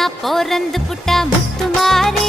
பொண்ணா பிறந்து புட்டா முத்துமாரி